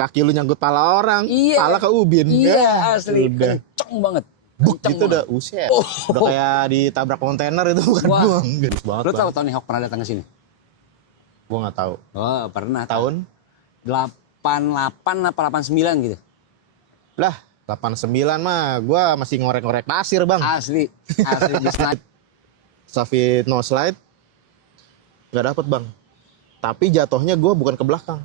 kaki lu nyangkut pala orang, Iya. pala ke ubin. Iya, Ya, asli. udah. Kenceng banget. Buk Kenceng gitu udah banget. uset. Udah kayak ditabrak kontainer itu bukan Wah. doang. Gede banget. Lu Bang. tahu Tony Hawk pernah datang ke sini? Gua nggak tahu. Oh, pernah. Tahun 88 apa 89 gitu. lah 89 mah gua masih ngorek-ngorek pasir, Bang. Asli di snipe. Safit no slide nggak dapet, Bang. Tapi jatuhnya gua bukan ke belakang,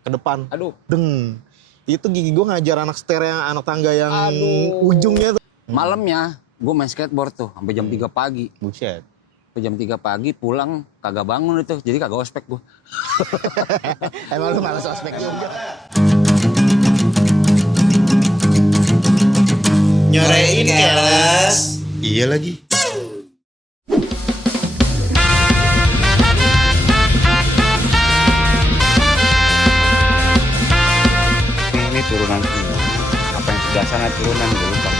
ke depan. Aduh. Deng. Itu gigi gua ngajar anak setir yang anak tangga yang Aduh. ujungnya tuh. Malamnya gue main skateboard tuh sampai jam 3 pagi. Buset. Sampai jam 3 pagi pulang kagak bangun itu. Jadi kagak ospek gue. Emang lu malas ospek juga. Nyorein kelas. Iya lagi. Ini turunan sini. Apa yang sebelah sana turunan gue lupa.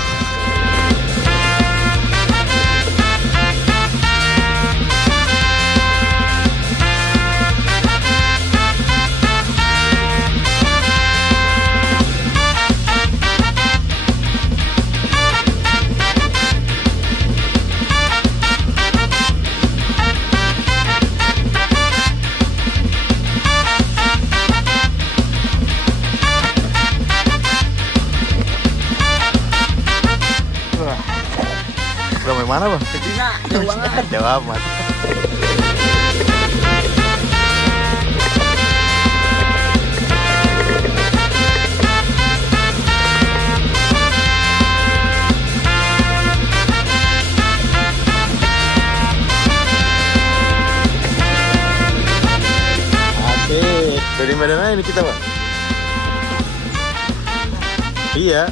Udah mana, Bang? Cina, jauh banget. Jauh amat. Asik. Dari mana ini kita, Bang? Iya.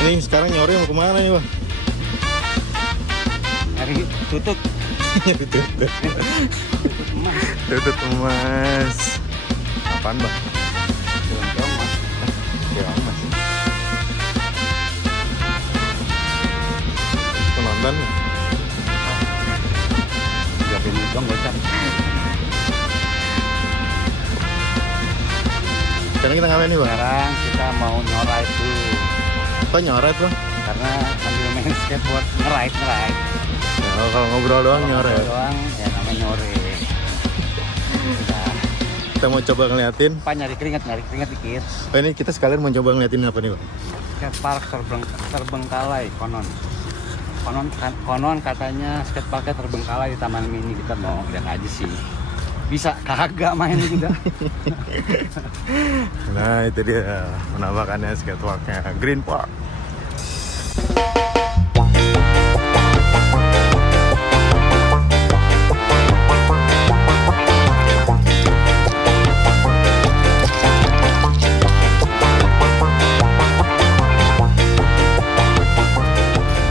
Ini sekarang nyori mau kemana nih, Bang? Hari tutup. Tutut emas. Apaan, Bang? Jauh mas. Keong emas. Penonton. Siapin dong gocap. Sekarang kita ngapain nih, Bang? Sekarang kita mau nyorait dulu. Kok nyoret, Bang? Karena sambil main skateboard ngerait. Ya, kalau ngobrol doang nyoret. Doang ya namanya nyore. Udah. Kita mau coba ngeliatin. Apa nyari keringat dikit. Oh, ini kita sekalian mau coba ngeliatin apa nih, Bang? Skatepark terbengkalai konon katanya skateparknya terbengkalai di Taman Mini. Kita mau lihat aja sih. Bisa kagak main juga. Nah, itu dia penampakannya skateparknya Green Park.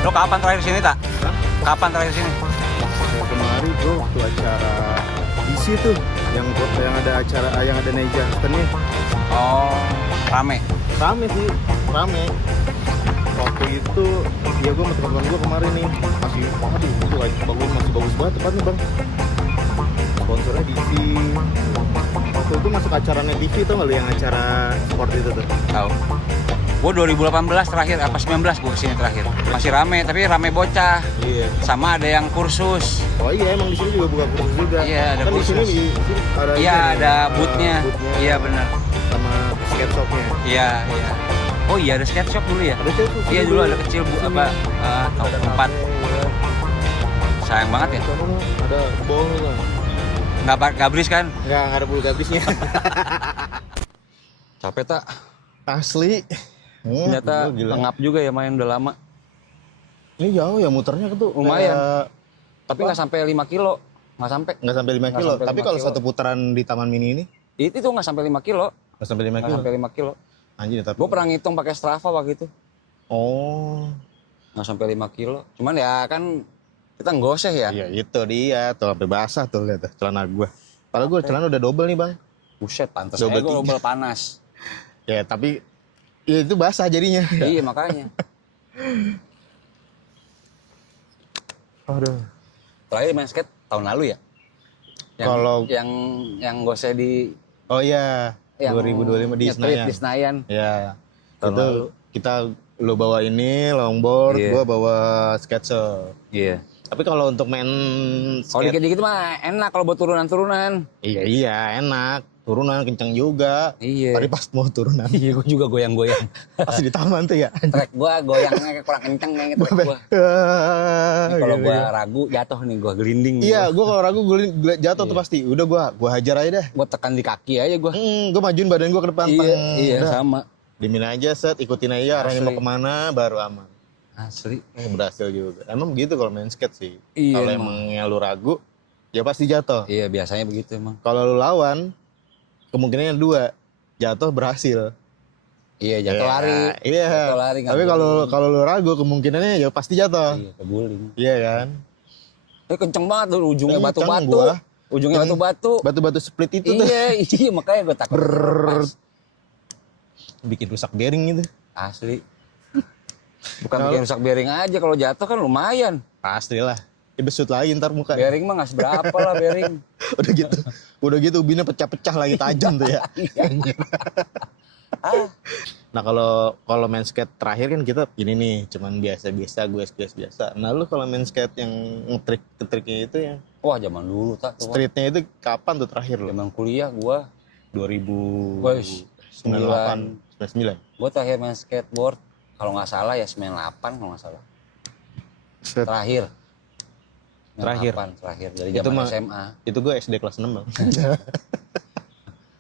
Lo kapan terakhir sini, Tak? Kapan terakhir sini? Kemarin bro, waktu acara di situ yang ada acara yang ada Nate Johnston-nya. Oh, rame. Rame sih, rame. Waktu itu ya gue sama teman-teman gue kemarin nih masih, waduh itu masih bagus banget tempatnya, Bang. Sponsornya DC. Waktu itu masuk acara Net TV tuh nggak lu yang acara sport itu tuh? Tahu. Gue 2018 terakhir, apa 19 gue kesini terakhir. Masih rame, tapi rame bocah. Iya. Sama ada yang kursus. Oh iya, emang di sini juga buka kursus juga. Iya, ada kan kursus. di sini ada Iya, ini, ada booth-nya. Iya, benar. Sama skate shop-nya. Iya. Oh iya, ada skate shop dulu ya? Ada skate shop. Iya, dulu ada kecil bu apa Ada tempat. kafe, Sayang banget ya. Sono ada bol lah. Nggak gabris kan? Nggak ada bulu gabisnya. Capek tak? Asli. Ternyata gila. ngap juga ya main udah lama. Ini jauh ya muternya tuh. Lumayan. Kayak Tapi nggak sampai 5 kilo. Nggak sampai. nggak sampai 5 Nggak kilo. sampai Tapi 5 kalau kilo. satu putaran di Taman Mini ini Itu nggak sampai 5 kilo. nggak sampai 5 Nggak kilo. sampai 5 kilo. Anjir, tapi. Gue pernah ngitung pakai Strava waktu itu. Oh. Nggak sampai 5 kilo. Cuman ya kan kita nggoseh ya. Iya itu dia tuh sampai basah tuh lihat tuh, celana gua. Padahal gua celana udah double nih, Bang. Buset, pantas Double aja gue tiga. double panas. Ya tapi ya itu basah jadinya. Iya makanya. Aduh. Terakhir main skate tahun lalu ya. Yang gosnya di Oh iya, yang 2025 di nyetrit Senayan. di Senayan. Ya, Tahun itu lalu. kita lo bawa ini longboard, Iya. gua bawa sketcher. Iya. Tapi kalau untuk main Kalau skate, dikit-dikit mah enak kalau buat turunan-turunan. iya enak, turunan kenceng juga. Iya. Tadi pas mau turunan, Iya, gue juga goyang-goyang. pas di taman tuh ya. Trek gua goyangnya kurang kenceng nih trek gua. Ini kalau Gitu, gua gitu. ragu jatuh nih, gua gelinding. Iya, gua kalau ragu gua jatuh tuh Iya. pasti. Udah gua hajar aja dah. Gua tekan di kaki aja gua. Gua majuin badan gua ke depan. Iya, Peng. iya Udah. sama. Dimin aja set, ikutin aja arahnya Asli. mau kemana, baru aman. Asli. Berhasil juga. Emang begitu kalau main skate sih. Iya, Kalau emang. emangnya lu ragu, ya pasti jatuh. Iya, biasanya begitu emang. Kalau lu lawan, kemungkinannya dua, jatuh berhasil. Iya, jatuh Ya, lari. Iya. Jatuh lari nggak Tapi guling. kalau lu ragu, kemungkinannya ya pasti jatuh. Iya, keguling. Iya kan? Kenceng banget tuh ujungnya Kenceng batu-batu. gua. Ujungnya Yang batu-batu. Batu-batu split itu tuh Iya, iya makanya gua takut. Lepas. bikin rusak bearing gitu. Asli. Bukan bikin rusak bearing aja, kalau jatuh kan lumayan. Pasti lah. Dibesut lagi ntar muka. Bearing mah nggak seberapa lah bearing. Udah gitu ubinnya pecah-pecah lagi tajam tuh ya. Ah, Nah kalau main skate terakhir kan kita ini nih cuman biasa-biasa gue biasa. Nah lu kalau main skate yang ngetrik-ngetriknya itu yang wah zaman dulu tak tuh. streetnya itu kapan tuh terakhir lo? Zaman kuliah gua 2098, 99. Gua terakhir main skateboard kalau nggak salah ya 98 kalau nggak salah. Set. Terakhir. Terakhir. 98, terakhir dari Itu zaman mah- SMA. Itu gue SD kelas 6 bang.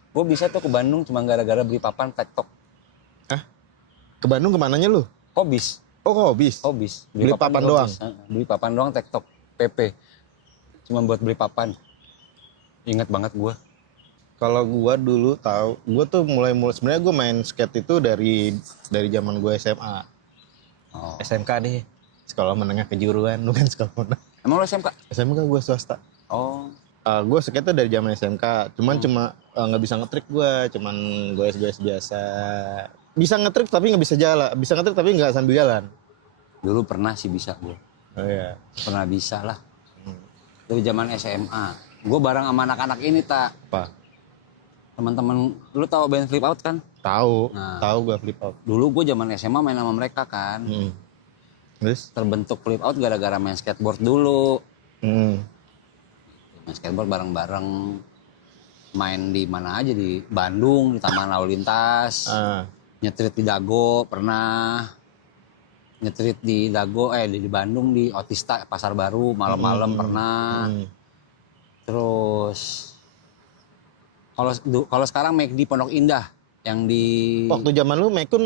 Gue bisa tuh ke Bandung cuma gara-gara beli papan tektok. Ke Bandung kemananya lu? Hobis, Oh hobis. Beli papan di doang? Hobis. Beli papan doang tektok, PP. Cuma buat beli papan. Ingat banget gua. Kalau gue dulu tahu, gue tuh mulai sebenarnya gue main skate itu dari zaman gue SMA. Oh. SMK deh. Sekolah menengah kejuruan, bukan sekolah menengah. Emang lo SMK? SMK gue swasta. Oh. Gue skate tuh dari zaman SMK, cuman nggak bisa ngetrik gue, cuman goes biasa. Bisa ngetrik tapi nggak bisa jalan, bisa ngetrik tapi nggak sambil jalan. Dulu pernah sih bisa gua. Oh iya. Pernah bisa lah. Dari zaman SMA. Gua bareng sama anak-anak ini tak. Apa? Teman-teman, lu tahu band Flip Out kan? Tahu, Nah. tahu gue flip out. Dulu gue zaman SMA main sama mereka kan. Terus? Terbentuk Flip Out gara-gara main skateboard dulu. Hmm. Main skateboard bareng-bareng. Main di mana aja, di Bandung, di Taman Lalu Lintas. Ah. Nyetrit di Dago pernah. Nyetrit di Dago, di Bandung di Otista Pasar Baru malam-malam pernah. Terus kalau sekarang make di Pondok Indah yang di Waktu zaman lu Mekun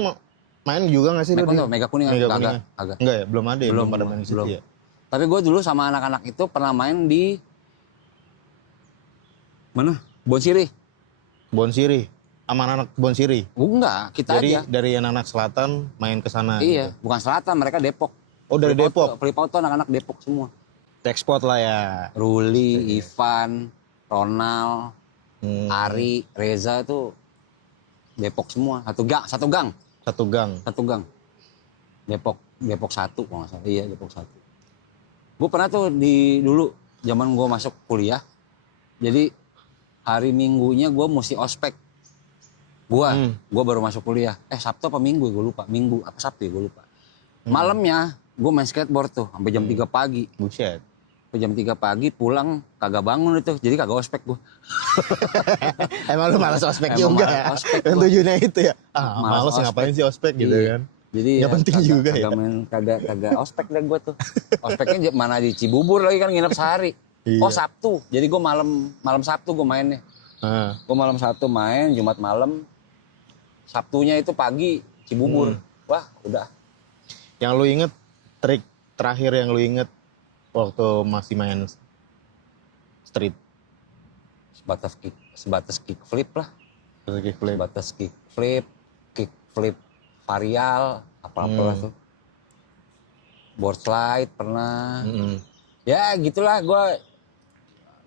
main juga nggak sih lu? Mekon tuh, Mega Kuningan, Mega agak, Kuningan? agak. Enggak ya, belum ada ya, Belum, belum pada main di situ belum. ya. Tapi gue dulu sama anak-anak itu pernah main di mana? Bonsiri. Bonsiri, sama anak Bonsiri. Enggak, kita Jadi aja. dari anak selatan main ke sana. Iya, gitu. bukan selatan, mereka Depok. Oh dari Flip Out Depok. tuh- Flip Out tuh anak-anak Depok semua. Tekspot lah ya. Ruli, Ivan, Ronald, Hmm, Ari, Reza tuh Depok semua. Satu gang. Satu gang. Depok 1 kalau nggak salah. Iya, Depok 1. Gue pernah tuh dulu zaman gue masuk kuliah. Jadi hari Minggunya gue mesti ospek. Gue baru masuk kuliah. Sabtu apa Minggu gue lupa. Minggu apa Sabtu ya gue lupa. Malamnya gue main skateboard tuh sampai jam 3 pagi. Buset. Sampai jam 3 pagi pulang kagak bangun itu. Jadi kagak ospek gue. Emang lu malas ospek Emang juga malas ya? ospek Yang gua. tujuannya itu ya? Malas Malas ospek. ngapain sih ospek gitu Iya. kan? Jadi Nggak penting juga ya? kagak ospek deh gue tuh. Ospeknya mana di Cibubur lagi kan nginep sehari. Iya. Oh Sabtu. Jadi gue malam Sabtu gue mainnya. Ah. Gue malam Sabtu main, Jumat malam. Sabtunya itu pagi Cibubur. Wah udah. Yang lu inget, trik terakhir yang lu inget waktu masih main street? Sebatas kick flip lah. Kick flip. Sebatas kick flip varial, apa-apalah tuh. Board slide pernah. Mm-mm. Ya gitulah gue.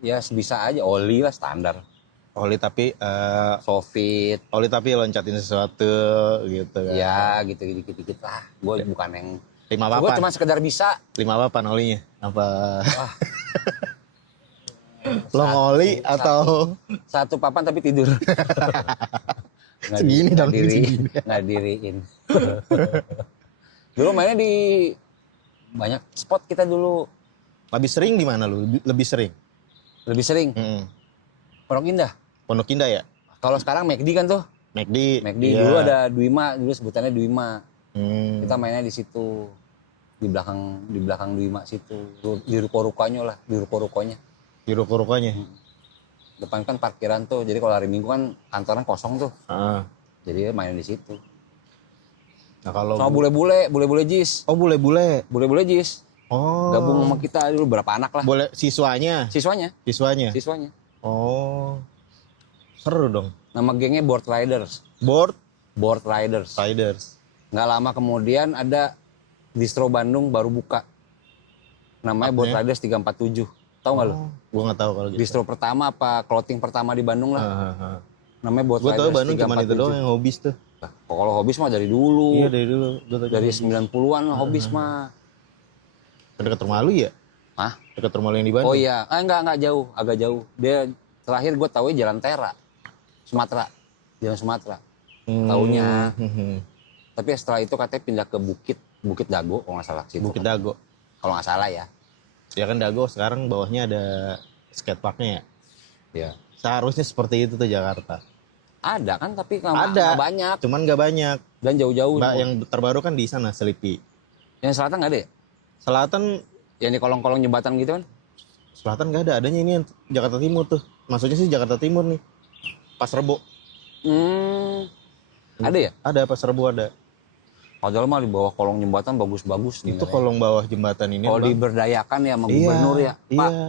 Ya sebisa aja, oli lah standar. Oli tapi Sofit. loncatin sesuatu gitu kan. Ya gitu dikit-dikit lah. Gue bukan yang... 5 Gue papan. cuma sekedar bisa. 5 papan olinya. Apa? Long oli atau Satu papan tapi tidur. Segini dong, segini. Nggak diriin. Dulu mainnya di banyak spot kita dulu. lebih sering di mana lu? Lebih sering. Lebih sering. Pondok Indah. Pondok Indah ya? Kalau sekarang McD kan tuh. McD. McD dulu ada Duima, dulu sebutannya Duima. Hmm. Kita mainnya di situ. Di belakang Duima situ. Di ruko-rukonya lah, di ruko-rukonya. Di ruko-rukonya. Depan kan parkiran tuh. Jadi kalau hari Minggu kan kantoran kosong tuh. Jadi main di situ. Nah kalau Sama bule-bule jis. Oh, bule-bule. Bule-bule jis. Oh. Gabung sama kita dulu berapa anak lah. Boleh siswanya. Siswanya. Oh. Seru dong. Nama gengnya Board Riders. Board Riders. Riders. Nggak lama kemudian ada distro Bandung baru buka. Namanya Board Riders 347. Tahu nggak lo? Gua nggak tahu kalau gitu. Distro pertama apa clothing pertama di Bandung lah. Namanya Board Gua Riders tahu Bandung cuma itu doang 347. yang hobis tuh. Nah, kalau hobis mah dari dulu. Iya dari dulu. Gua tahu Dari cuma 90-an lah hobis mah. dekat rumah lu ya? Hah? Dekat rumah lu yang di Bandung. Oh iya, enggak jauh, agak jauh. Dia terakhir gue tahu Jalan Tera, Sumatera, Jalan Sumatera. Taunya. Tapi setelah itu katanya pindah ke Bukit Dago, kalau nggak salah situ. Bukit Dago. Kalau nggak salah ya. Ya kan Dago sekarang bawahnya ada skateparknya ya. Iya. Seharusnya seperti itu tuh Jakarta. Ada kan, tapi Ada. nggak banyak Cuman nggak banyak. dan jauh-jauh. Yang terbaru kan di sana Selipi. Yang selatan nggak ada ya? Selatan Yang di kolong-kolong jembatan gitu kan? Selatan nggak ada. Adanya ini yang Jakarta Timur tuh. Maksudnya sih Jakarta Timur nih. Pas Rebo. Ada ya? Ada Pas Rebo ada. Padahal mah di bawah kolong jembatan bagus-bagus nih. Itu kolong bawah jembatan ini. Kalau Bang. diberdayakan ya sama gubernur ya, Pak. Iya.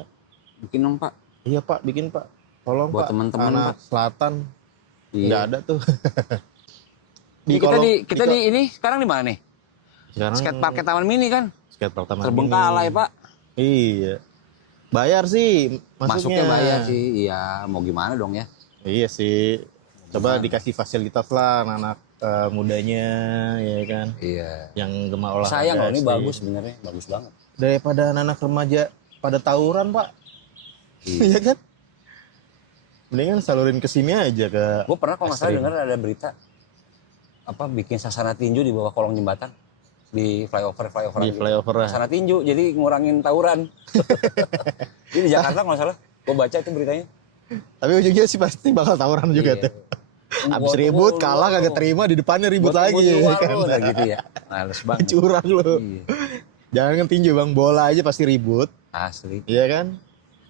Bikin dong Pak. Iya Pak, bikin Pak. Tolong Buat Pak. teman-teman, anak Pak. selatan Iya. nggak ada tuh. Kita di ini sekarang di mana nih? sekarang Skatepark Taman Mini kan? skatepark Taman Terbengkalai Mini. Pak. Iya. Bayar sih Masuknya bayar sih, iya mau gimana dong ya? Iya sih. Coba dikasih fasilitas lah anak-anak mudanya, ya kan. Iya. Yang gemar olahraga. Sayang loh ini sih. bagus sebenarnya, bagus banget. Daripada anak-anak remaja pada tawuran Pak. Iya. Iya kan? Mendingan salurin ke sini aja ke. Gue pernah kalau nggak salah ekstrim. dengar ada berita apa bikin sasana tinju di bawah kolong jembatan di flyover Di flyover. Sasana tinju jadi ngurangin tawuran. Ini di Jakarta kalau nggak salah. Gue baca itu beritanya. Tapi ujungnya sih pasti bakal tawuran juga Iya. tuh. Abis ribut, kalah kagak terima, di depannya ribut lagi ya kan. Udah gitu ya. Males banget. Curang lu. Iya. Jangan tinju Bang, bola aja pasti ribut. Asli. Iya kan?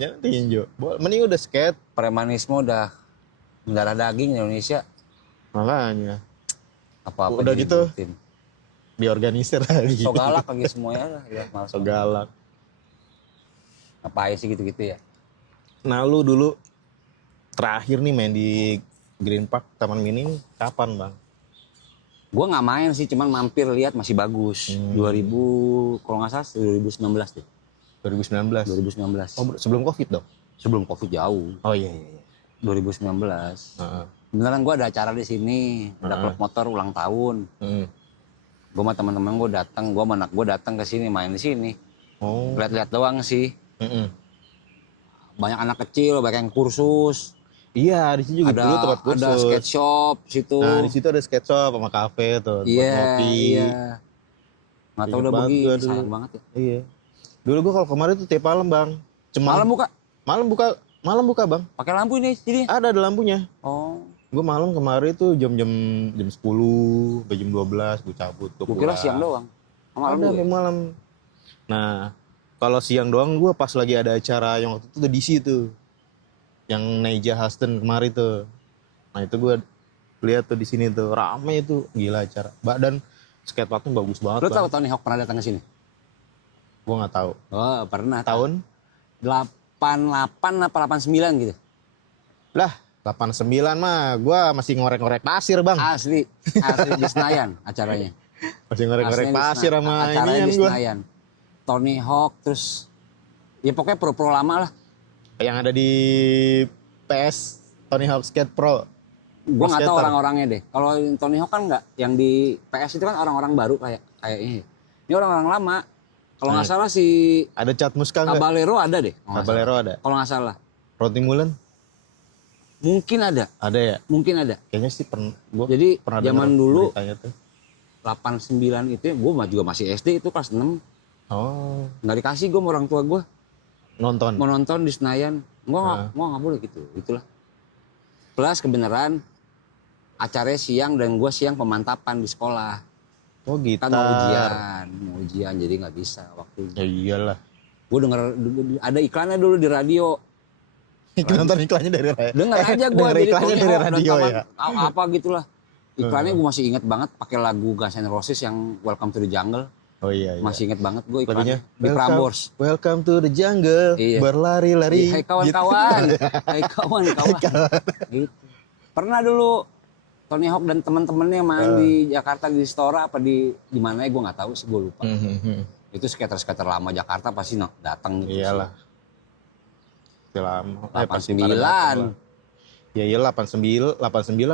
Jangan tinju. Mending udah skate. Premanisme udah mendarah daging di Indonesia. Makanya Apa-apa Udah gitu. diributin. diorganisir lagi. So galak lagi semuanya lah. Ya, males So banget. galak. Ngapain sih gitu-gitu ya? Nah lu dulu terakhir nih main di Green Park Taman Mini kapan Bang? Gue nggak main sih, cuman mampir lihat masih bagus. 2000 kalau nggak salah 2019 deh. 2019. 2019. Oh sebelum Covid dong? Sebelum Covid jauh. Oh iya iya. 2019. Heeh. Beneran gue ada acara di sini, ada klub motor ulang tahun. Gue sama teman-teman gue datang, gue sama anak gue datang ke sini main di sini. Oh. Lihat-lihat doang sih. Heeh. Banyak anak kecil, banyak yang kursus. Iya, di situ juga dulu tempat kursus. Ada skate shop situ. Nah, di situ ada skate shop sama kafe tuh, buat Iya, ngopi. iya. Nggak tahu Ingat udah banget begini, gua dulu. sayang banget ya. Iya. Dulu gua kalau kemarin tuh tiap malam, Bang. Cuma Malam buka, buka, Bang. pakai lampu ini jadi. Ada lampunya. Oh, Gua malam kemarin tuh jam 10 sampai jam 12 gua cabut tuh. gue kira siang doang. Malam Ada dulu ya? sampai malam. Nah, kalau siang doang gua pas lagi ada acara yang waktu itu tuh di situ. Yang Neija Hasten kemarin tuh. Nah, itu gua lihat tuh di sini tuh rame itu, gila acara. Dan skateparknya bagus banget. Lo tahu Bang. Tony Hawk pernah datang ke sini? Gua nggak tahu. Oh, pernah. Tahun 88 apa 89 gitu. lah 89 mah gua masih ngorek-ngorek pasir, Bang. Asli di Senayan acaranya. Masih ngorek-ngorek Aslinya di pasir Senayan. sama Acaranya inian di gua. Senayan. Tony Hawk terus ya pokoknya pro-pro lama lah. Yang ada di PS Tony Hawk Skate Pro. Gue nggak tahu skater. orang-orangnya deh. Kalau Tony Hawk kan nggak, yang di PS itu kan orang-orang baru kayak ini. Ini orang-orang lama. Kalau nggak salah si Ada Cat Muska enggak? Caballero ada deh. kalau nggak Caballero salah. ada. Kalau nggak salah. Roti Mulan Mungkin ada, ada ya? mungkin ada. Kayaknya sih gua Jadi pernah zaman denger dulu beritanya tuh. 89 itu gue juga masih SD itu kelas 6. Oh, Nggak dikasih gue sama orang tua gue. nonton. Mau nonton di Senayan. Gue nggak boleh gitu. Itulah. Plus kebenaran acaranya siang dan gue siang pemantapan di sekolah. Oh, Kan gitar. mau ujian jadi nggak bisa waktu. Ya iyalah. Gue denger ada iklannya dulu di radio. Nonton iklannya dari Dengar aja gue denger jadi iklannya Tony dari Hawk dan radio kawan- ya. apa gitulah. Iklannya gue masih inget banget pakai lagu Guns N' Roses yang Welcome to the Jungle. Oh iya. Masih inget banget gue Lagunya iklannya. Di Prambors. Welcome to the jungle. Iya. Berlari-lari. Hai kawan-kawan. Hai kawan-kawan. Gitu. Pernah dulu Tony Hawk dan teman-temannya main di Jakarta di Stora apa di mana ya gue nggak tahu sih, gue lupa. Itu skater-skater lama Jakarta pasti datang gitu. Iyalah. Udah lama. 89. Ya iyalah 89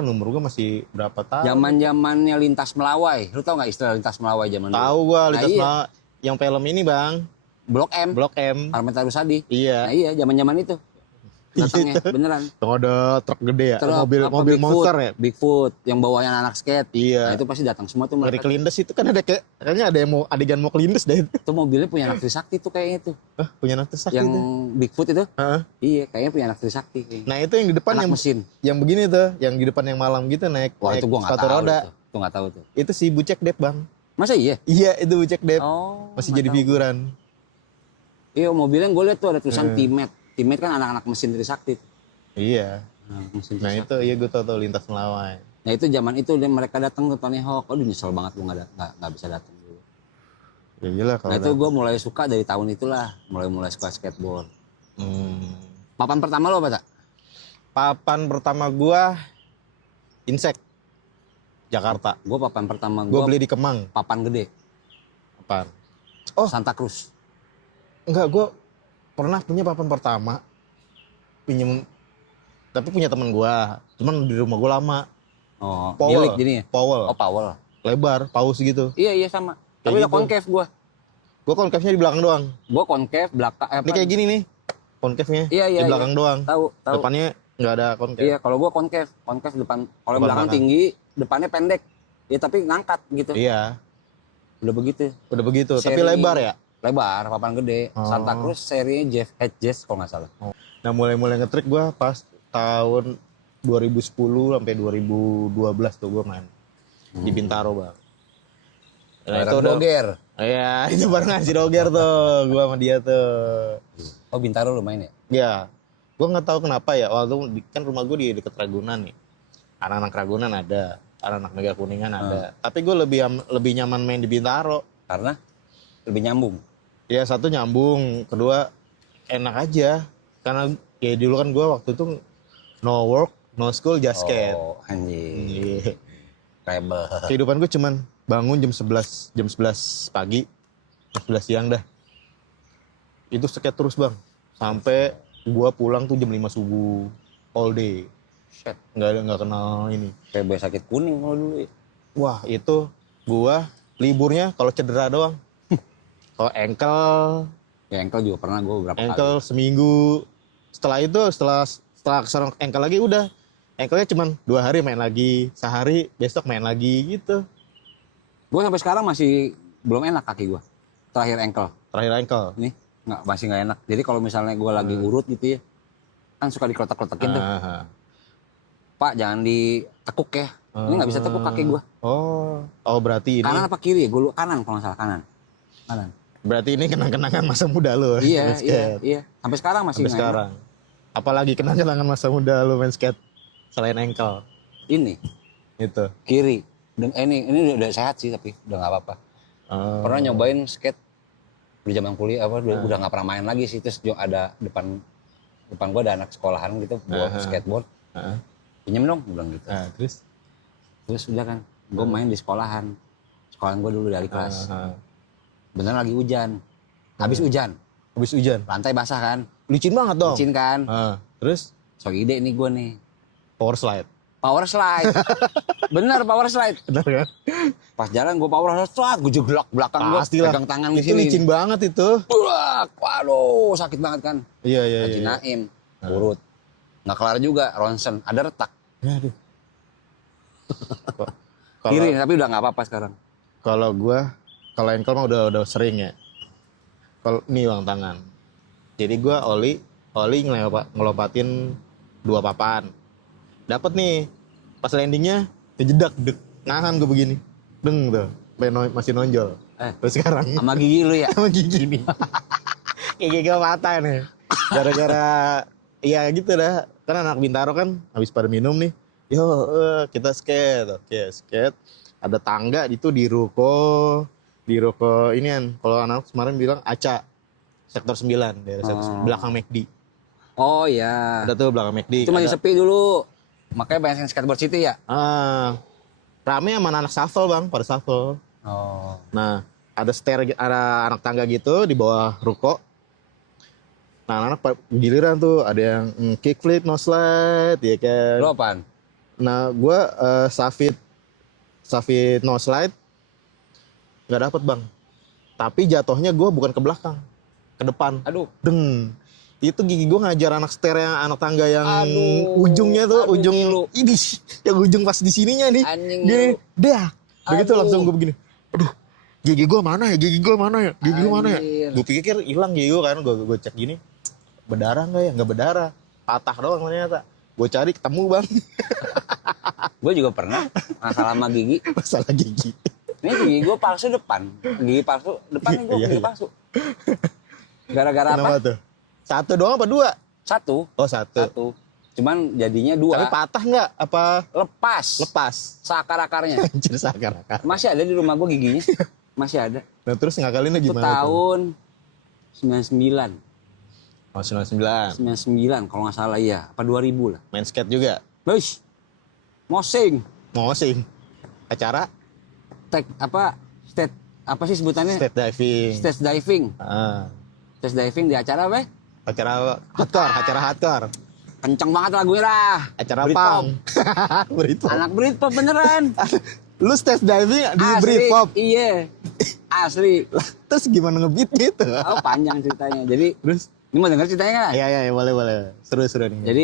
umur gua masih berapa tahun? Zaman-zamannya lintas melawai. Lu tau nggak istilah lintas melawai zaman dulu? Tahu gua lintas iya. yang film ini, Bang. Blok M. Blok M. Parmenta Rusadi. Iya. Nah iya, zaman-zaman itu. Datangnya beneran. Yang ada truk gede ya, Truk, mobil apa, mobil Bigfoot, monster ya. Bigfoot yang bawahnya anak skate. Iya. Nah itu pasti datang semua tuh Ngeri mereka. kelindes itu kan ada kayaknya ada yang mau adegan mau kelindes deh. Itu mobilnya punya anak Trisakti tuh kayaknya tuh. Punya anak sakit Yang itu. Bigfoot itu? Heeh. Iya, kayaknya punya anak Trisakti kayaknya. Nah, itu yang di depan Anak yang mesin. yang begini tuh, yang di depan yang malam gitu naik Wah naik itu gua nggak sepatu tahu. roda. Itu nggak tahu tuh. Itu si Bucek Dep, Bang. Masa iya? Iya, itu Bucek Dep. Oh. Masih nggak jadi tahu. figuran. Iya mobilnya gue liat tuh ada tulisan Timet. Timet kan anak-anak mesin Trisakti. Iya. Nah, mesin Nah, Trisakti. itu iya gue tahu lintas melawai. Nah itu zaman itu dan mereka datang ke Tony Hawk. Aduh nyesel banget gue nggak bisa datang dulu. Ya iyalah kalau Nah itu gue mulai suka dari tahun itulah. Mulai suka skateboard. Papan pertama lo apa tak? Papan pertama gua Insek Jakarta. Gue papan pertama Gua gue beli di Kemang. papan gede. Apaan? Oh. Santa Cruz. Enggak, gua pernah punya papan pertama. Pinjem tapi punya temen gua. Cuman di rumah gua lama. Oh, Powell. milik jadinya. Powell. Oh, Powell. Lebar, paus gitu. Iya sama. Kayak Tapi udah gitu. concave gue. Gua konkavnya di belakang doang. Gue concave belakang. Ini kayak gini nih. Konkavnya Iya, di belakang doang. Tahu. Depannya nggak ada konkaf. Iya, kalau gue concave depan. Kalau Depan belakang belakang. tinggi, depannya pendek. Ya tapi ngangkat gitu. Iya, Udah begitu. udah begitu. Tapi Seri- lebar ya. Lebar, papan gede. Oh. Santa Cruz serinya Jeff Hedges kalau nggak salah. Nah, mulai ngetrik gua pas tahun 2010 sampai 2012 tuh gua main di Bintaro, Bang. Nah, itu udah. Doger. Iya, itu barengan si Roger tuh, gua sama dia tuh. Oh Bintaro lu main ya? Ya, gua nggak tahu kenapa ya. Waktu kan rumah gua di deket Ragunan nih. Anak-anak Ragunan ada, anak-anak Mega Kuningan ada. Tapi gua lebih nyaman main di Bintaro. Karena lebih nyambung. Ya satu nyambung, kedua enak aja. Karena ya dulu kan gua waktu itu no work, no school, just skate. Oh anjing. Iya. Rebel. Kehidupan gue cuman bangun jam 11 pagi, jam 11 siang dah. Itu skate terus, Bang. Sampai gua pulang tuh jam 5 subuh. All day. Shit. Nggak kenal ini. Kayak biasa sakit kuning kalau dulu ya. Wah, itu gua liburnya kalau cedera doang. Kalau Ya ankle juga pernah gue beberapa kali. ankle seminggu. Setelah itu, setelah kesana ankle lagi udah. Ankle-nya cuman 2 hari main lagi, sehari besok main lagi gitu. Gue sampai sekarang masih belum enak kaki gue. Terakhir ankle. Terakhir ankle. Nih, masih nggak enak. Jadi kalau misalnya gue lagi urut gitu ya, kan suka dikletak-kletakin tuh. Aha. Pak jangan ditekuk ya. Ini nggak bisa tekuk kaki gue. Oh berarti ini. Kanan apa kiri ya? Gue kanan kalau nggak salah kanan. Berarti ini kenang-kenangan masa muda lu. Iya, main skate. iya. Sampai sekarang masih Sampai nggak enak. sekarang. Apalagi kenang-kenangan masa muda lu main skate selain ankle. Ini Itu. kiri. Dan ini udah sehat sih tapi udah nggak apa-apa. Pernah nyobain skate di zaman kuliah udah nggak pernah main lagi sih. Terus ada depan gue ada anak sekolahan gitu bawa skateboard. Pinjem dong, gue bilang gitu. Nah, Terus udah kan, gue main di sekolahan gue dulu dari kelas. Bener lagi hujan, habis hujan, habis hujan. lantai basah kan, Licin banget dong. licin kan. Terus So ide nih gue nih, power slide. power slide. Bener power slide. Benar kan? Pas jalan gue power slide, gue jeglak belakang gue, Pastilah. pegang tangan di Itu sini. licin banget itu. Waduh, sakit banget kan. Iya. Haji Naim. urut. Nggak kelar juga, ronsen, ada retak. Aduh. Kiri, tapi udah nggak apa-apa sekarang. Kalau ankle mah udah sering ya. Kalau nih bang tangan. Jadi gue oli ngelompatin 2 papan. Dapat nih. Pas landingnya kejedak dek. Nahan gue begini. Deng tuh. Masih nonjol. Terus sekarang Sama gigi lu ya? sama gigi nih. Gigi gue patah nih. Gara-gara ya gitu dah. Kan anak Bintaro kan habis pada minum nih. Yo, kita skate. Oke, skate. Ada tangga itu di ruko ini kan. Kalau anak kemarin bilang Aca. Sektor 9, daerah sektor 9, belakang McD. Oh iya. Ada tuh belakang McD. Itu masih sepi dulu. Makanya banyak yang skateboard situ ya? Rame sama anak shuffle bang, pada shuffle. Oh. Nah, ada anak tangga gitu di bawah ruko. Nah, anak giliran tuh ada yang kickflip, no slide, ya kan. Lo apaan? Nah, gue Safit no slide nggak dapet bang. Tapi jatuhnya gue bukan ke belakang, ke depan. Aduh. Deng. Itu gigi gue ngajar anak anak tangga yang ujungnya tuh, aduh, ujung lu. ini, yang ujung pas di sininya nih. Anjing Gini, lu. dah. Begitu Aduh. langsung gue begini. Aduh, gigi gue mana ya? Gigi gue mana ya? Anjir. Gue pikir hilang gigi gue kan, gue cek gini. Berdarah nggak ya? Nggak berdarah. Patah doang ternyata. Gue cari ketemu bang. Gue juga pernah masalah sama gigi. Masalah gigi. Ini gigi gue palsu depan. Gigi palsu depan nih gue Iya, gigi iya. palsu. Gara-gara Kenapa apa? tuh? 1 doang apa 2? Satu. Oh 1. Cuman jadinya 2. Tapi patah nggak? Apa Lepas. lepas? Seakar-akarnya. Anjir sakar-sakar. Masih ada di rumah gue giginya. Masih ada. Nah terus ngakalinnya Itu gimana tahun 99. Oh 99. 99 kalau nggak salah iya. Apa 2000 lah. Main skate juga? Beush. Mosing. Mosing. Acara? Apa sih sebutannya? State diving. Stage diving. Stage diving di acara apa? Acara hardcore. Kenceng banget lagunya lah. Acara Britpop. pang. Britpop. Anak Britpop beneran. Lu stage diving di Asli, Britpop. Iya. Asli. Terus gimana ngebeat gitu? Oh panjang ceritanya. Jadi Terus? ini mau denger ceritanya nggak? Iya boleh. Seru nih. Jadi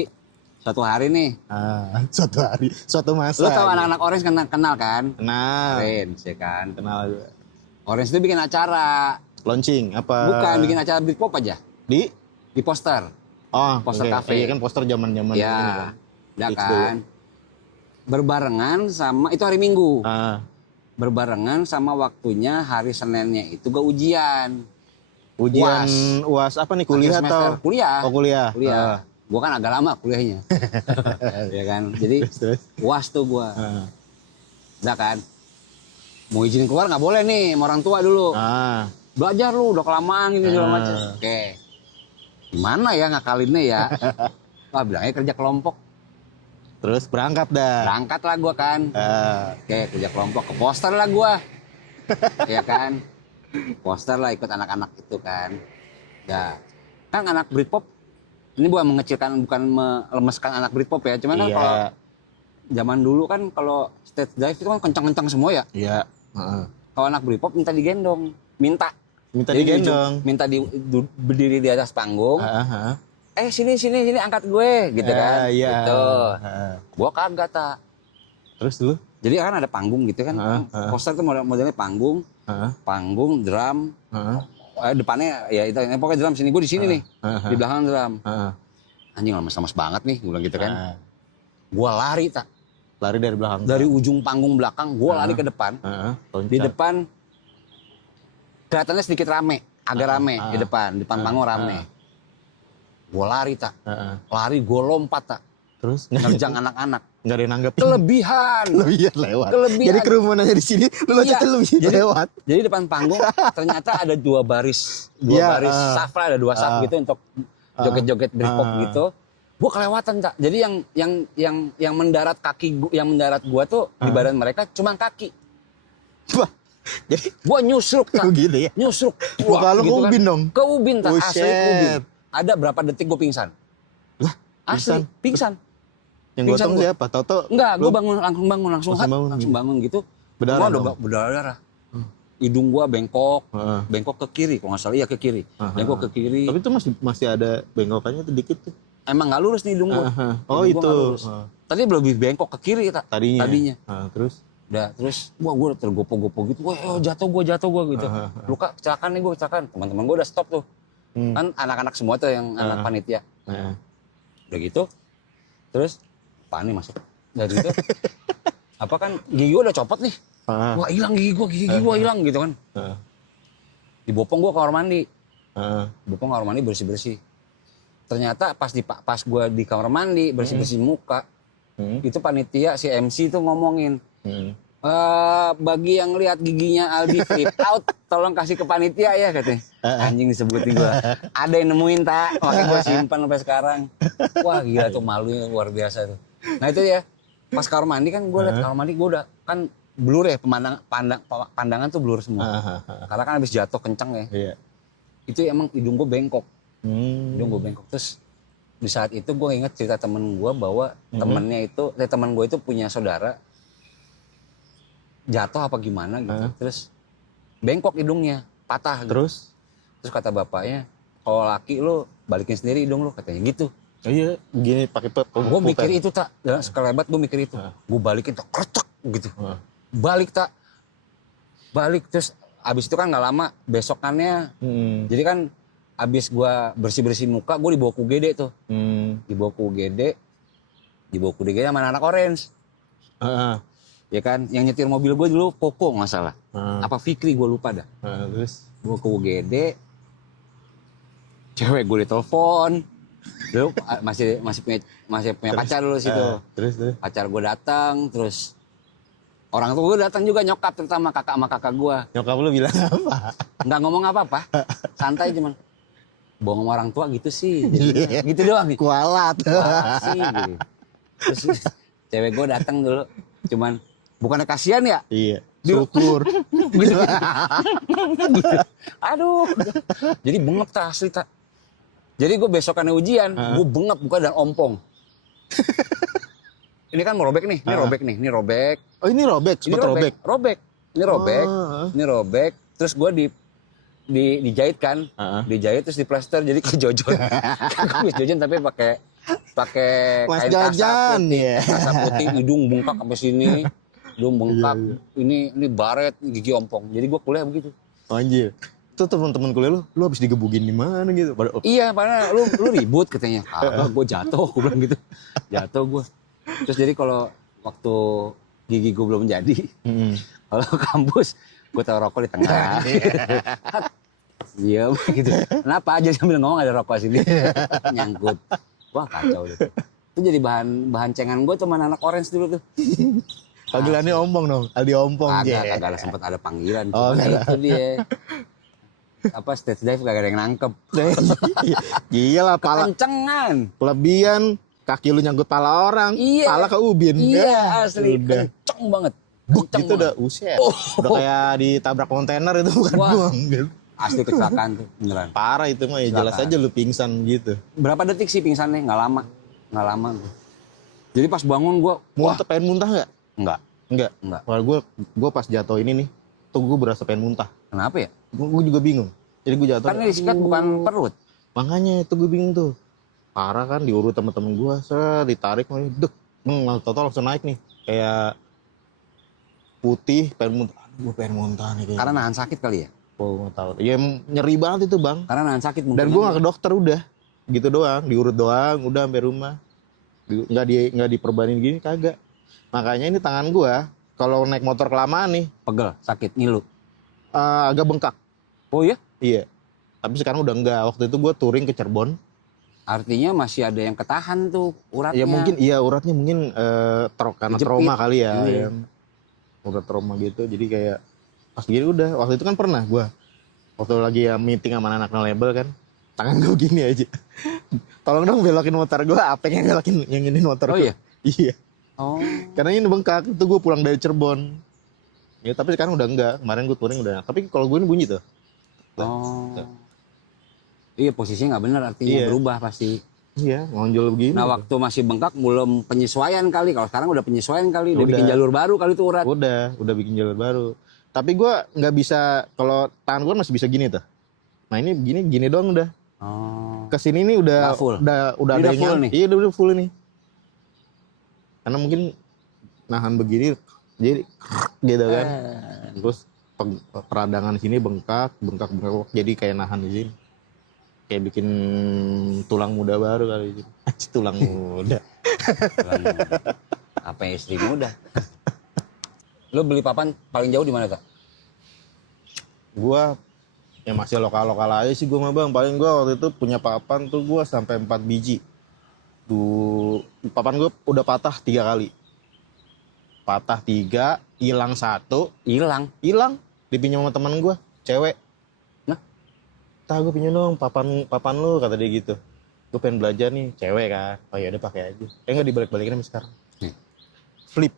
suatu hari nih. Suatu hari, suatu masa. Lu tau anak-anak Orange kenal kan? Kenal. Orange ya kan. Kenal juga. Orange itu bikin acara. Launching apa? Bukan bikin acara Britpop aja. Di? Di poster. Oh, Poster oke. cafe. Iya kan poster zaman-zaman ini kan. Ya. Ya Fix kan. Berbarengan sama itu hari Minggu. Berbarengan sama waktunya hari Seninnya itu gue ujian. Ujian UAS apa nih, kuliah Akhir semester. atau? Kuliah. Oh kuliah. Gue kan agak lama kuliahnya. Ya kan. Jadi Terus. UAS tuh gue. Udah kan. Mau izin keluar nggak boleh nih sama orang tua dulu. Belajar lu udah kelamaan gitu segala macam. Oke. Gimana ya ngakalinnya ya? Wah bilangnya kerja kelompok. Terus berangkat dah. Berangkat lah gue kan. Oke kerja kelompok. Ke poster lah gue. Ya kan. Poster lah ikut anak-anak itu kan. Ya. Kan anak Britpop. Ini bukan mengecilkan, bukan melemeskan anak Britpop ya. Cuman kan kalau zaman dulu kan kalau stage dive itu kan kencang-kencang semua ya. Iya. Kalau anak Britpop minta digendong. Minta Jadi digendong. minta berdiri di atas panggung. Sini angkat gue gitu kan. Iya. Gitu. Gua kagak tak. Terus dulu? Jadi kan ada panggung gitu kan. Poster tuh modelnya panggung. Panggung, drum. Depannya ya itu pokoknya drum sini. Gue di sini nih. Di belakang drum. Anjing lemes-lemes banget nih, gue bilang gitu kan. Gua lari tak. Lari dari belakang. Dari ujung panggung belakang, gua lari ke depan. Di depan kelihatannya sedikit rame, agak rame di depan panggung rame. Gue lari tak, lari gue lompat tak, terus nerjang anak-anak. Nggak ada yang nanggepin. Kelebihan Lewat. Kelebihan. Jadi kerumunannya di sini, lu Iya. lebih lewat. Jadi depan panggung ternyata ada dua baris saf lah, ada dua saf gitu untuk joget-joget Britpop gitu. Gue kelewatan tak. Jadi yang mendarat gua tuh di badan mereka cuma kaki. Jadi gua nyusruk tak. Gitu ya. Nyusruk. Muka lu ke ubin dong? Ke ubin tak, asli ke ubin. Buset. Ada berapa detik gue pingsan. Lah, Asli, pingsan. Yang Pingsan gotong gua. siapa? Toto? Enggak, gue lu- langsung bangun gitu. Berdarah Gua dong? berdarah. Hidung gua bengkok, Heeh. bengkok ke kiri, kalau nggak salah iya ke kiri. Bengkok ke kiri. Tapi itu masih ada bengkokannya tuh dikit tuh. emang nggak lurus nih hidung gue. Oh itu. Tadi lebih bengkok ke kiri tadinya. Terus? Udah terus gue tergopoh-gopoh gitu. Wah jatuh gue gitu. Luka kecelakaan nih gue kecelakaan. Teman-teman gue udah stop tuh. Kan anak-anak semua tuh yang anak panitia. Udah gitu. Terus apaan nih masuk. Dari itu apa kan gigi gue udah copot nih. Wah hilang gigi gue hilang gitu kan. Dibopong gue ke kamar mandi. Bopong kamar mandi bersih-bersih. Ternyata pas gue di kamar mandi bersih-bersih muka, itu panitia si MC tuh ngomongin, bagi yang lihat giginya Aldi flip out, tolong kasih ke panitia ya katanya. Anjing disebutin gue. Ada yang nemuin tak, makanya gue simpan sampai sekarang. Wah gila tuh malunya luar biasa tuh. Nah itu ya, pas kamar mandi kan gue liat kamar mandi gue udah kan blur ya pandangan tuh blur semua. Karena kan habis jatuh kenceng ya. Iya. Itu emang hidung gue bengkok. Hidung gue bengkok. Terus di saat itu gue inget cerita temen gue bahwa temen gue itu punya saudara jatuh apa gimana gitu. Terus bengkok hidungnya, patah gitu. Terus kata bapaknya, kalau laki lu balikin sendiri hidung lu katanya gitu. Oh iya, gini pakai Gue mikir itu tak, sekelebat gue mikir itu. Gue balikin tuh kretek gitu. Balik terus abis itu kan nggak lama besokannya. Jadi kan abis gue bersih muka gue dibawa ke UGD tuh. Dibawa ke UGD sama anak orange. Ya kan yang nyetir mobil gue dulu Koko nggak salah. Apa Fikri gue lupa dah. Terus Bawa ke UGD, cewek gue ditelepon. Dulu masih punya pacar dulu situ. Terus Pacar gue datang, terus orang tua gue datang juga, nyokap terutama kakak sama kakak gue. Nyokap lu bilang apa? Nggak ngomong apa-apa, santai cuman bohong sama orang tua gitu sih. Gitu doang nih. Kualat sih gitu. Terus cewek gue datang dulu, cuman bukannya kasihan ya? Iya. Syukur. Gitu. Aduh. Jadi bengep tak asli tak. Jadi gue besokannya ujian, gue bengep buka dan ompong. Ini kan mau robek nih, ini robek. Oh ini robek, sempat robek. Ini robek. Terus gue dijahit kan, dijahit terus diplester jadi kejojon. Gue jojon tapi pakai Mas kain jajan ya. kasa putih, hidung bengkak sampai sini, hidung bengkak. Ini baret, gigi ompong. Jadi gue kuliah begitu. Anjir. Itu teman-teman kuliah lu habis digebugin di mana gitu? Iya, padahal lu ribut katanya. Gue jatuh, gue bilang gitu. Jatuh gue. Terus jadi kalau waktu gigi gue belum jadi, kalau kampus gue taruh rokok di tengah. Iya gitu. Kenapa aja sambil ngomong ada rokok sini nyangkut. Wah kacau deh. Itu jadi bahan cengan gue teman anak orange dulu tuh. Panggilannya ompong dong, Aldi ompong. Kagak ada sempat ada panggilan. Oh, itu dia. Apa stage dive kagak ada yang nangkep. Iya lah, pala kencengan. Kelebihan kaki lu nyangkut pala orang, pala ke ubin. Iya, asli. Udah. Kenceng banget. Buk gitu udah uset. Udah kayak ditabrak kontainer itu bukan buang gitu. Asli kecelakaan tuh, beneran. Parah itu mah ya, jelas aja lu pingsan gitu. Berapa detik sih pingsannya? Nggak lama. Jadi pas bangun gua pengen muntah nggak? Enggak. Kalau gue pas jatuh ini nih, tuh gue berasa pengen muntah. Kenapa ya? Gue juga bingung. Jadi gue jatuh. Kan ini sikat bukan perut. Makanya itu gue bingung tuh. Parah kan, diurut temen-temen gue, ditarik, dek, tau langsung naik nih. Kayak putih, pengen muntah. Aduh, gue pengen muntah nih. Karena nahan sakit kali ya? Oh, nggak tahu. Ya nyeri banget itu bang. Karena nahan sakit mungkin. Dan gue nggak ke dokter udah, gitu doang, diurut doang, udah sampai rumah. Nggak diperbanin gini kagak. Makanya ini tangan gue, kalau naik motor kelamaan nih, pegel, sakit, ngilu. Agak bengkak. Oh iya? Iya. Tapi sekarang udah enggak. Waktu itu gue touring ke Cirebon. Artinya masih ada yang ketahan tuh uratnya. Ya mungkin, uratnya mungkin karena dijepit. trauma kali ya. Iya. Urat trauma gitu. Jadi kayak pas gini udah. Waktu itu kan pernah gue. Waktu lagi ya meeting sama anak label kan. Tangan gue gini aja. Tolong dong belokin motor gue. Apa yang belokin yang ini motor gue? Oh iya? Iya. Oh. Karena ini bengkak. Itu gue pulang dari Cirebon. Ya tapi sekarang udah enggak. Kemarin gue touring udah. Tapi kalau gue ini bunyi tuh. Oh. Iya posisinya nggak benar, artinya berubah pasti. Iya, ngonjol begini. Nah waktu masih bengkak belum penyesuaian kali. Kalau sekarang udah penyesuaian kali. Udah bikin jalur baru kali tuh urat. Udah bikin jalur baru. Tapi gue nggak bisa, kalau tangan gue masih bisa gini tuh. Nah ini gini doang udah. Oh. kesini nih udah Nggak full. udah Ini udah ada full nih? Iya udah full nih. Karena mungkin nahan begini jadi gitu kan. Terus peradangan sini bengkak jadi kayak nahan di sini. Kayak bikin tulang muda baru kali ini. Tulang muda. Apa yang istri muda? Lu beli papan paling jauh di mana, Kak? Gua ya masih lokal aja sih gua mah Bang. Paling gua waktu itu punya papan tuh gua sampai 4 biji. Papan gua udah patah 3 kali. Patah 3, hilang 1, Hilang. dipinjam sama teman gua, cewek. Nah? Tah gua pinjam dong papan lu kata dia gitu. Gua pengen belajar nih, cewek kan. Oh ya udah pakai aja. Enggak dibalik-balikin sampai sekarang. Flip.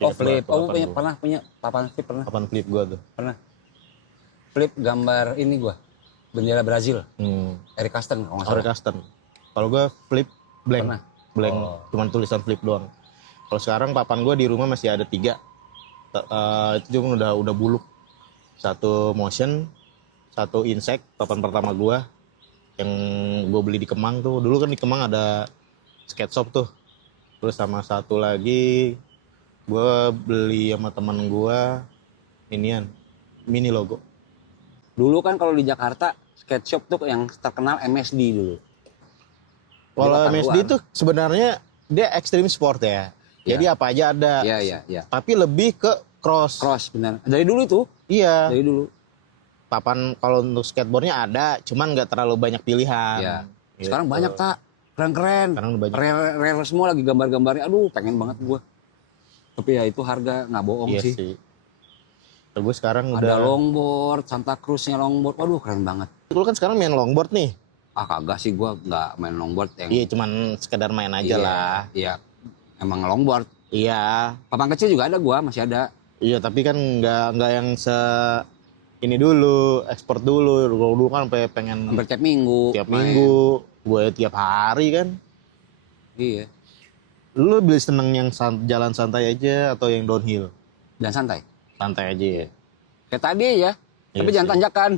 Oh, Ingat flip. banget Oh, papan gua. pernah punya papan flip pernah. Papan flip gua tuh. Pernah. Flip gambar ini gua. Bendera Brazil. Hmm. Eric Carsten kalau nggak Sorry salah. custom. Kalau gua flip blank. Pernah? Blank. Oh. Cuman tulisan flip doang. Kalau sekarang papan gua di rumah masih ada 3. Itu cuma udah buluk. 1 motion, 1 insect, papan pertama gua yang gua beli di Kemang tuh. Dulu kan di Kemang ada skate shop tuh. Terus sama 1 lagi gua beli sama teman gua inian mini logo. Dulu kan kalau di Jakarta skate shop tuh yang terkenal MSD dulu. Kalau Di MSD Kota tuh sebenarnya dia extreme sport ya. Jadi apa aja ada. Iya. Tapi lebih ke cross. Cross benar. Dari dulu itu. Iya. Dari dulu. Papan kalau untuk skateboardnya ada, cuman nggak terlalu banyak pilihan. Iya. Gitu. Sekarang banyak, Tak. Keren-keren. Sekarang udah banyak. Rare semua lagi gambar-gambarnya. Aduh, pengen banget gua. Tapi ya itu harga nggak bohong Iya sih. sih. Terus gue sekarang Ada udah. longboard, Santa Cruz-nya longboard. Waduh, keren banget. Lu kan sekarang main longboard nih. Ah, kagak sih gua nggak main longboard yang. Iya, cuman sekedar main aja lah. Iya. Emang longboard. Iya. Papan kecil juga ada gua, masih ada. Iya, tapi kan nggak yang ini dulu, ekspor dulu. Dulu kan sampai pengen Hampir tiap minggu. tiap main. minggu, gue tiap hari kan. Iya. Lu lebih seneng yang jalan santai aja atau yang downhill? Dan santai. Santai aja ya. Kayak tadi ya. Tapi Iya jangan sih. tanjakan.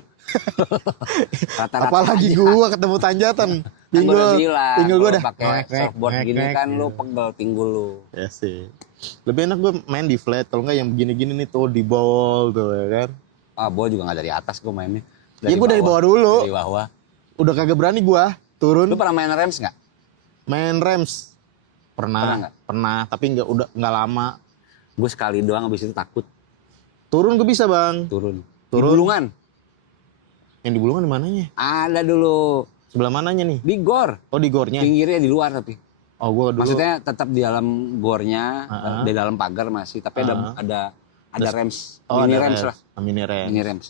Rata-rata Apalagi aja. gua ketemu tanjatan. Kan gua udah bilang, pinggul gua kalau dah. pakai surfboard gini kan lu pegel pinggul lu. Ya sih. Lebih enak gue main di flat, kalau enggak yang begini-gini nih tuh di ball tuh ya kan. Ah, gua juga nggak dari atas gua mainnya. Ya gua dari bawah dulu. Dari bawah. Udah kagak berani gua turun. Lu pernah main rems nggak? Main rems. Pernah nggak? Pernah, tapi nggak lama. Gue sekali doang, habis itu takut Turun gue bisa, Bang. turun. Di Turun. Bulungan. Yang di Bulungan di mananya? Ada dulu. Sebelah mananya nih? Di gor. Oh, di gornya. Pinggirnya di luar tapi. Oh, gua dulu. Maksudnya tetap di dalam gornya, di dalam pagar masih, tapi ada rems, Oh, mini ada rems lah, Mini rems. mini rems.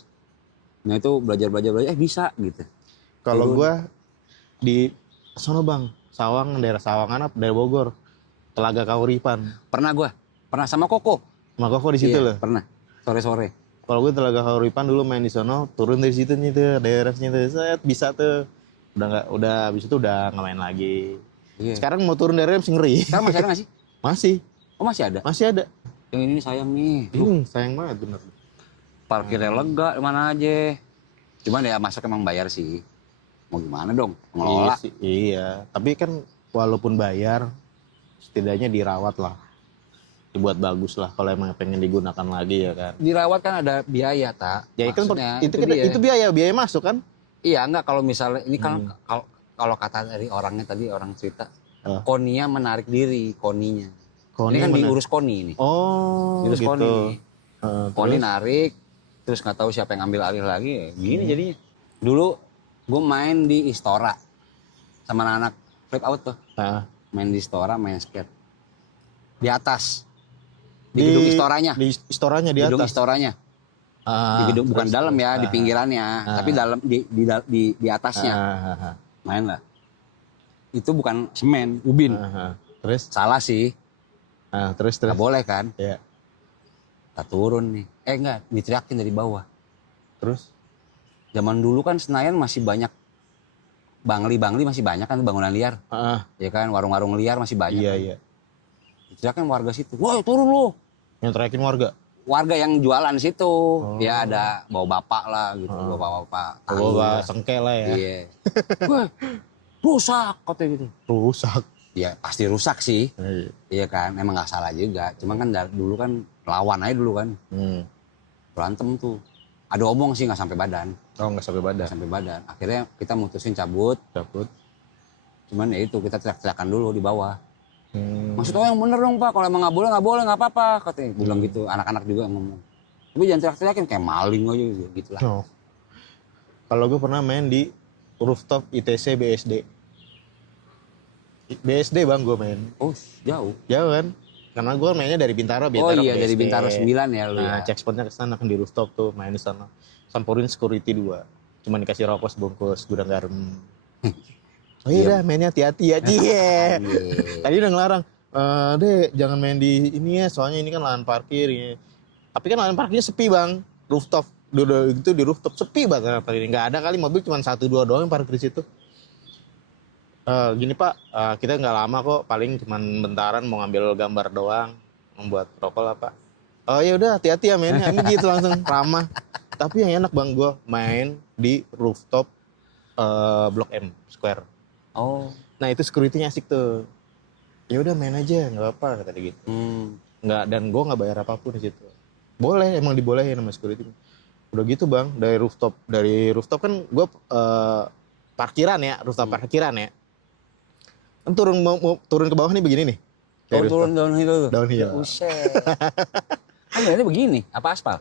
Nah itu belajar bisa gitu. Kalau Turun. gua di sono, Bang. Sawang, daerah Sawangan apa? Daerah Bogor. Telaga Kauripan. Pernah sama Koko. Sama Koko di situ Iya, loh. Pernah. Sore-sore. Kalau gue Telaga Kauripan dulu main di sono, turun dari situ nih tuh, daerahnya tuh, set bisa tuh. Udah habis itu udah nggak main lagi. Iya. Sekarang mau turun dari rem sih ngeri. Sekarang masih ada nggak sih? Masih, Oh masih ada. masih ada. Yang ini sayang nih. Sayang banget bener. Parkirnya lega mana aja. Cuman ya masuk emang bayar sih. Mau gimana dong? Iya Pengelola. sih, iya. Tapi kan walaupun bayar, setidaknya dirawat lah. Dibuat bagus lah kalau emang pengen digunakan lagi ya kan. Dirawat kan ada biaya, Tak. Ya kan Maksudnya, itu biaya masuk kan? Iya enggak kalau misalnya ini kan kalau kata dari orangnya tadi orang cerita Konia menarik diri koninya. Ini kan diurus Koni ini. Oh, Diurus gitu. Koni. Koni Terus? narik terus nggak tahu siapa yang ngambil alih lagi. Ya, gini jadinya. Dulu gue main di Istora sama anak-anak flip out tuh. Nah, Main di Istora main skate. Di atas. Di gedung Istoranya. Di Istoranya di Gedung atas. Istoranya. Di gedung bukan dalam ya, di pinggirannya, tapi dalam di atasnya. Main lah. Itu bukan semen, ubin. Terus? Salah sih. Terus. Nggak boleh kan? Ya. Kita turun nih. Enggak, diteriakin dari bawah. Terus? Zaman dulu kan Senayan masih banyak bangli masih banyak kan bangunan liar. Ya kan, warung-warung liar masih banyak. Iya, kan? iya. Diteriakin warga situ. Woi, turun lu. Yang teriakin warga? Warga yang jualan situ. Ya ada bawa bapak lah gitu, bawa bapak. Bawa sengkel lah ya. Iya. Wah, rusak katanya gitu. Rusak. Ya pasti rusak sih. Iya. Iya kan, emang nggak salah juga. Cuman kan dulu kan lawan aja dulu kan. Berantem tuh. Ada omong sih nggak sampai badan. Oh nggak sampai badan. Nggak sampai badan. Akhirnya kita mutusin cabut. Cuman ya itu kita teriak-teriakan dulu di bawah. Maksudnya yang bener dong Pak, kalau emang nggak boleh nggak apa-apa katanya. Bilang gitu, anak-anak juga ngomong. Tapi jangan teriak-teriakin kayak maling aja gitu lah. Oh. Kalau gue pernah main di rooftop ITC BSD. BSD bang gue main. Oh jauh. Jauh kan? Karena gue mainnya dari Bintaro. Oh iya BSD. dari Bintaro 9 ya lu Nah ya. checkpointnya ke sana kan di rooftop tuh main di sana. Sampurin security 2. Cuman dikasih rokok sebungkus gudang garam. Oh iya dah mainnya hati-hati ya. Iya. Tadi udah ngelarang. Dek jangan main di ini ya soalnya ini kan lahan parkir ya. Tapi kan lahan parkirnya sepi bang. Rooftop. Itu di rooftop sepi banget parkir. Nggak ada kali mobil cuma 1-2 doang yang parkir di situ. Gini Pak, kita nggak lama kok, paling cuma bentaran mau ngambil gambar doang, membuat rokok lah Pak. Oh ya udah hati-hati ya mainnya, ini gitu langsung ramah. Tapi yang enak bang gue main di rooftop Blok M Square. Oh. Nah itu security-nya asik tuh. Ya udah main aja, nggak apa kata dia gitu. Nggak, dan gue nggak bayar apapun di situ. Boleh, emang dibolehin sama security. Udah gitu bang, dari rooftop kan gue parkiran ya, rooftop parkiran ya. Kan turun ke bawah nih begini nih. Oh turun downhill tuh? Downhill. Buset. Kan ini begini, apa aspal?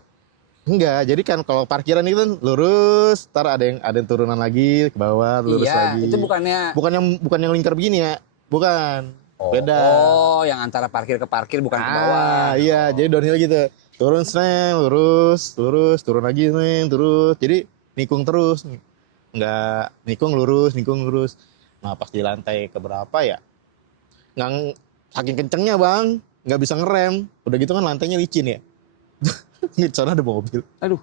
Enggak, jadi kan kalau parkiran itu kan lurus, ntar ada yang turunan lagi ke bawah, lurus lagi. Iya, itu bukan yang lingkar begini ya. Bukan. Beda. Oh, yang antara parkir ke parkir bukan ke bawah. Iya, jadi downhill gitu. Turun sneng, lurus, turun lagi sneng, terus. Jadi nikung terus. Enggak nikung lurus. Nah pas di lantai keberapa ya, nggak saking kencengnya bang, nggak bisa ngerem. Udah gitu kan lantainya licin ya. Di sana ada mobil. Aduh,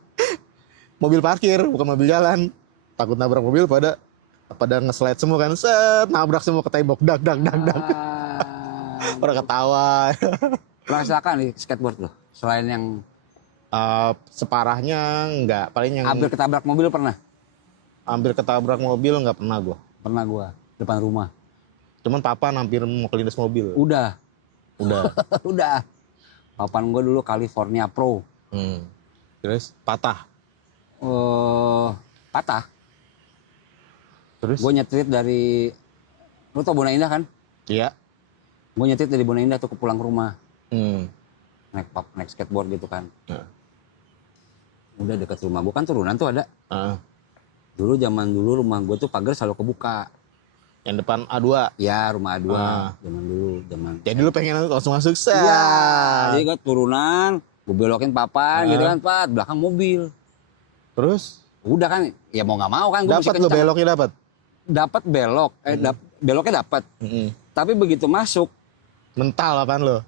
mobil parkir bukan mobil jalan. Takut nabrak mobil pada nge-slide semua kan, set nabrak semua ke tembok, dak. Pada ketawa. Pernah kecelakaan di skateboard loh, selain yang separahnya nggak, paling yang hampir ketabrak mobil pernah? Hampir ketabrak mobil nggak pernah gua. Pernah gua. Depan rumah. Cuman papan hampir mau kelindas mobil. Udah. Udah. Papan gua dulu California Pro. Terus patah. Patah. Terus? Gua nyetir dari, lu tau Bona Indah kan? Iya. Gua nyetir dari Bona Indah tuh ke pulang ke rumah. Naik skateboard gitu kan. Udah deket rumah gua kan turunan tuh ada. Dulu zaman dulu rumah gua tuh pagar selalu kebuka. Yang depan A2. Ya rumah A2 zaman. Jadi lu pengen langsung masuk set. Iya. Jadi gue turunan, gue belokin papan gitu kan, Pat, belakang mobil. Terus? Udah kan, ya mau nggak mau kan gue mesti Dapat lu kencang. beloknya dapat. Dapat belok, beloknya dapat. Tapi begitu masuk, Mental apaan lu?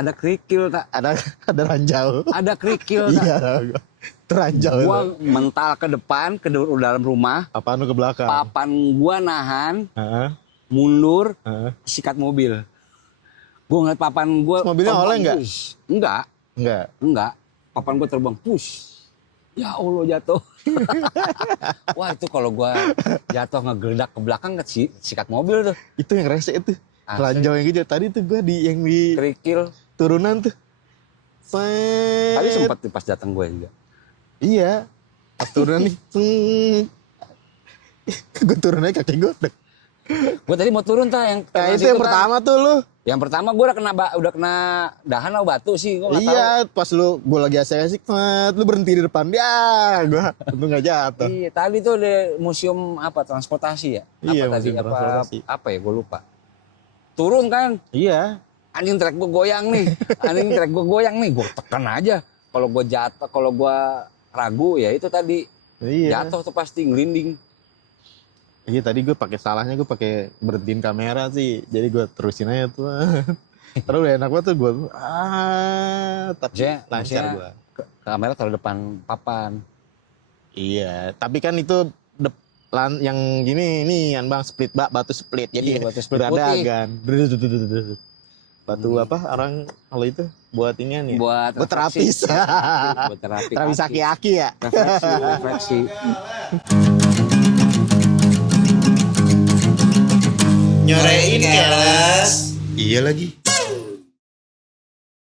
ada kerikil tak? Ada ranjau. Ada kerikil tak? Iya. Teranjau. Gua mental ke depan ke dalam rumah. Apaan lu ke belakang? Papan gua nahan, mundur, sikat mobil. Gua ngeliat papan gua. Mobilnya oleh nggak? Enggak. Papan gua terbang, push. Ya Allah jatuh. Wah itu kalau gua jatuh ngegeledak ke belakang sikat mobil tuh. Itu yang rese itu. Ranjau yang gitu. Tadi tuh gua yang di kerikil turunan tuh. Tadi sempat pas datang gue juga. Iya. Pas turunan nih. Gue turun aja kaki gue. Gue tadi mau turun yang. Nah itu yang pertama tuh lu. Yang pertama gue udah kena dahan atau batu sih. Gua Iya, tahu. pas gue lagi asik-asik, lu berhenti di depan dia, gue untung nggak jatuh. Iya, tadi tuh di museum apa transportasi ya? Iya, apa tadi museum transportasi. apa ya? Gue lupa. Turun kan? Iya. Anjing trek gue goyang nih. Gue tekan aja. Kalau gue jatuh, kalau gue ragu ya itu tadi. Iya. Jatuh tuh pasti ngelinding. Iya tadi gue pakai salahnya gue pakai berhentiin kamera sih, jadi gue terusin aja tuh. Terus udah enak banget tuh gue. Tapi lancar gue. Kamera taruh depan papan. Iya, tapi kan itu yang gini nih bang split batu split, jadi iya, batu split putih. beradagan. Batu apa orang kalau itu buat ini nih? Buat terapis. Buat terapi. Terapis aki-aki ya. Refleksi. Nyorein keles. Iya lagi.